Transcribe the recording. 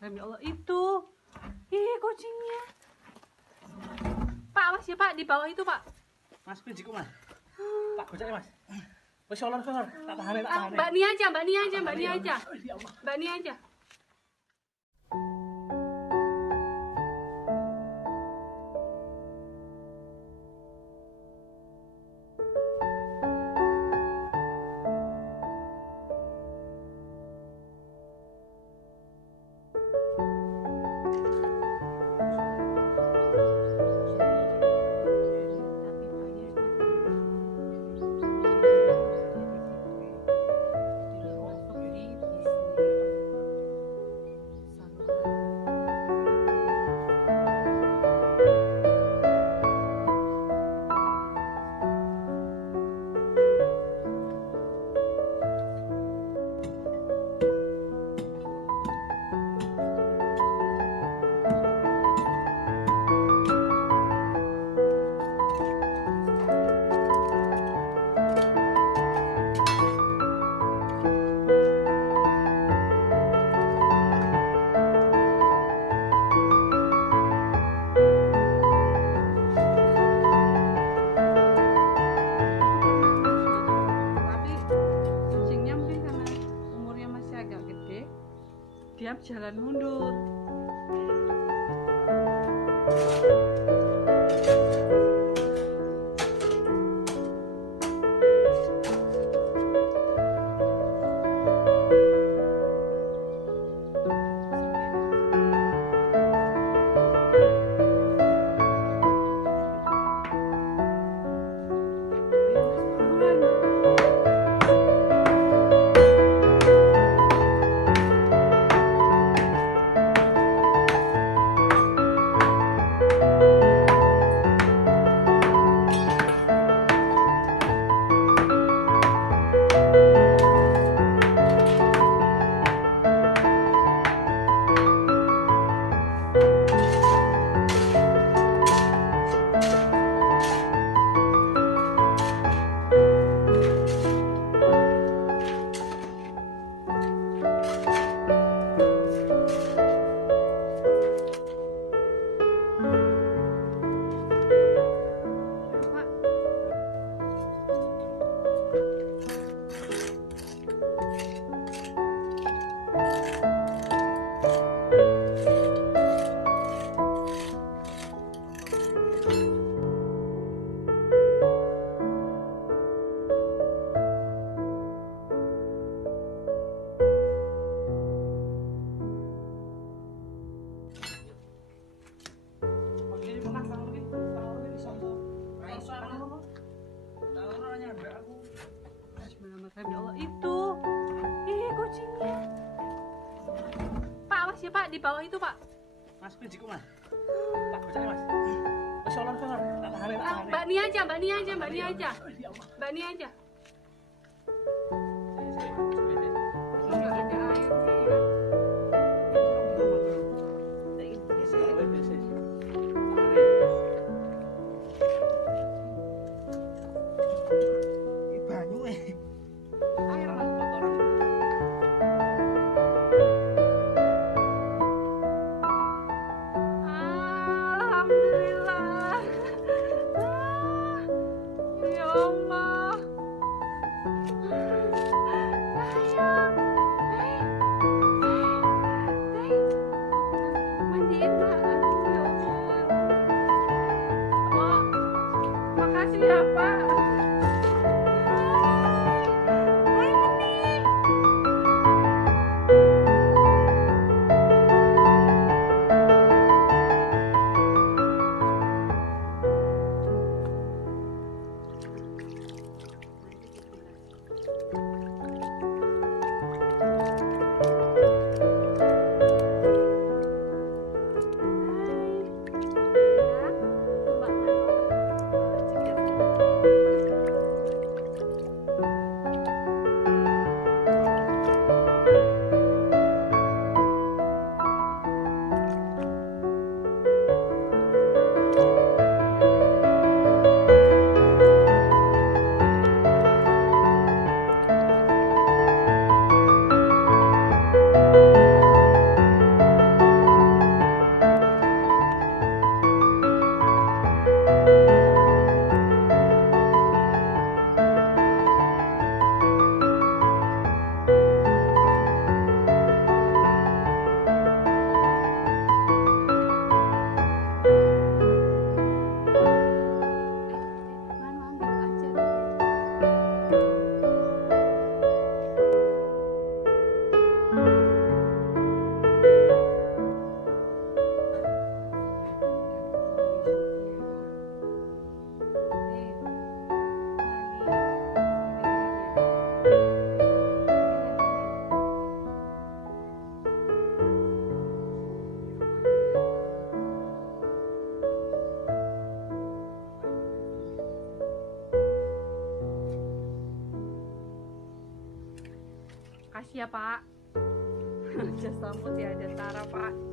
Bismillahirrahmanirrahim. Ya Allah, itu. Ih, kucingnya. Pak, Mas ya, Pak, di bawah itu, Pak. Mas, pijiku, Mas. Tak gocek, Mas. Wis solor. Tak tahan. Mbak Nia aja. Mbak Nia aja. Dia jalan mundur. Ya Allah, itu. Ih, kucingnya. Pak, Mas ya, Pak, di bawah itu, Pak. Mas, pijiku, Mas. Tak gocek, Mas. Wis solor. Tak tahan. Mbak Nia aja. Enggak ada airnya. Air, Mas. Alhamdulillah. Ya Allah. ya Pak. Jas rambut ya ada Tara Pak.